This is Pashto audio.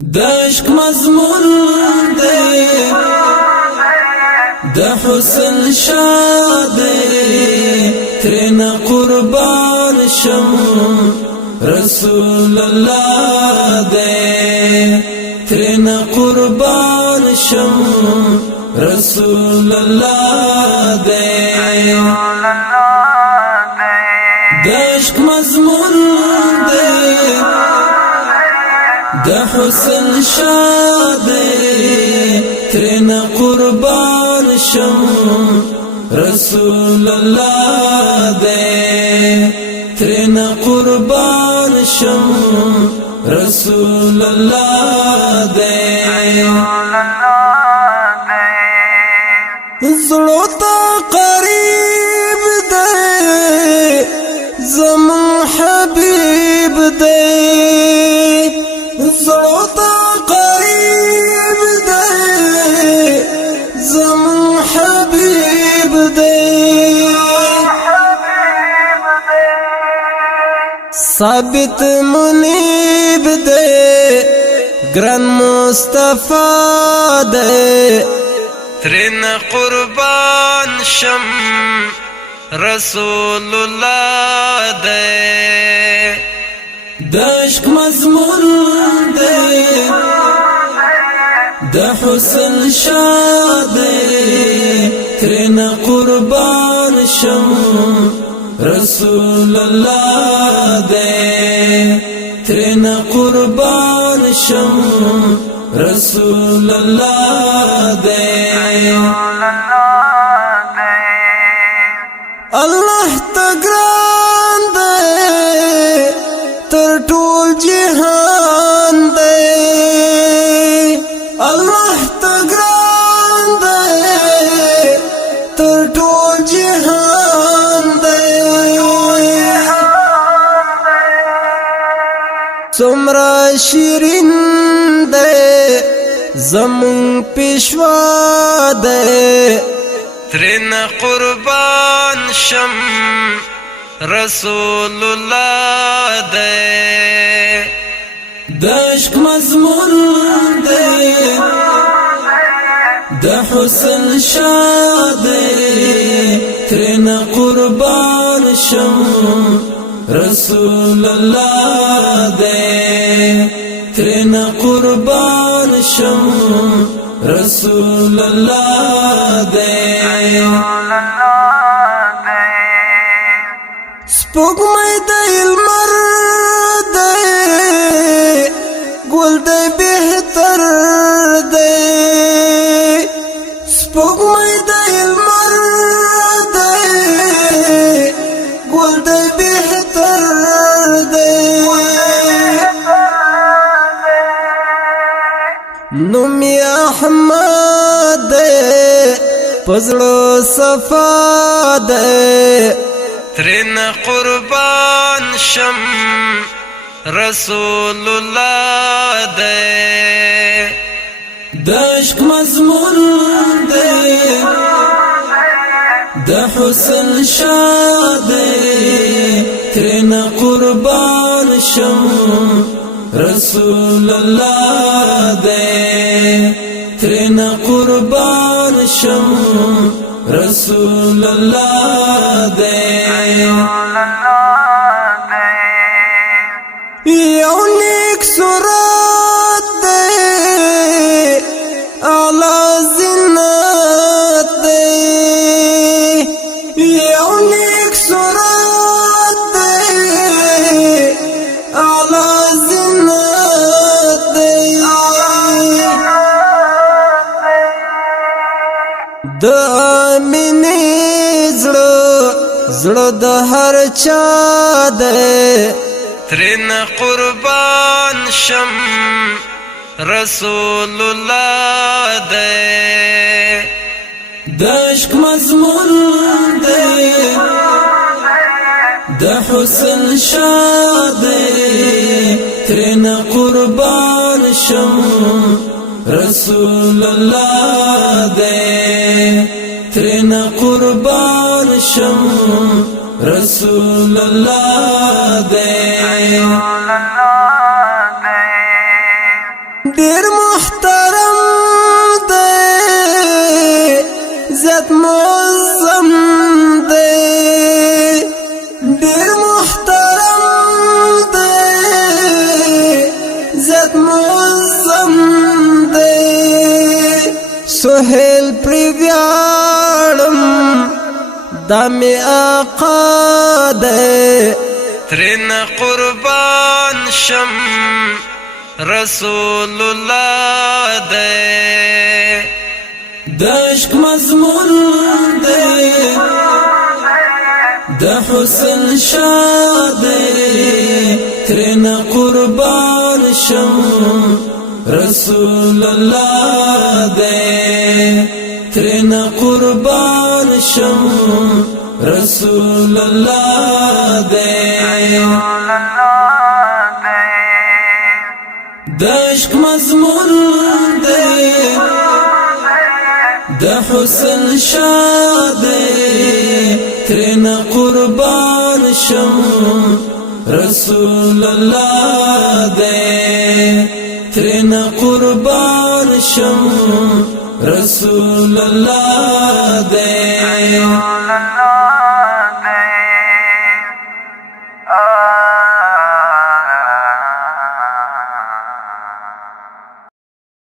دشک مضمون دے د حسن شادے ترینا قربان شم رسول اللہ دے ترینا قربان شم رسول اللہ دے دشک مضمون دے د حسن شادے ترینا قربان شم رسول اللہ دے ترینا قربان شم رسول اللہ دے زړو ته قریب دے زمون حبیب دے زړو ته قریب دے زمون حبیب دے ثابت منیب دے گران مصطفیٰ دے ترینا قربان شم رسول اللہ دے دشک مضمون دے د حسن شادے ترینا قربان شم رسول اللہ دے ترینا قربان شم رسول اللہ دے اللہ تگران دے تر ټول جهان دے اللہ تگران دے تر ټول جهان دے څومره شیرین دے زمون پیشوا دے ترینا قربان شم رسول اللہ دے دشک مضمون دے د حسن شادے ترینا قربان شم رسول اللہ دے ترینا قربان شم رسول اللہ دے سپوږمۍ د لمر دی ګل دی بهتر دی سپوږمۍ د لمر دی ګل دی بهتر دی نوم یې احمد دی پزړه صفا دی ترینا قربان شم رسول اللہ دے دشک مضمون دے د حسن شادے ترینا قربان شم رسول اللہ دے ترینا قربان شم رسول اللہ دے یو نیک صورت دے اعلی زینت دے یو نیک صورت دے اعلی زینت دے د مینې زړه د هر چا دے ترینا قربان شم رسول اللہ دے دشک مضمون دے د حسن شادے ترینا قربان شم رسول اللہ دے ترینا قربان شم رسول اللہ دے ډیر محترم دی زیات معظم دی ډیر محترم دی زیات معظم دی سهیل پری ویاړم دا می آقا دی ترنا قربان شم رسول الله دے دشک مضمون دے د حسن شاه دے ترنا قربان شم رسول الله دے ترنا قربان شم رسول الله دے دشک مضمون دے د حسن شاه دے ترنا قربان شم رسول الله دے ترنا قربان شم رسول الله دے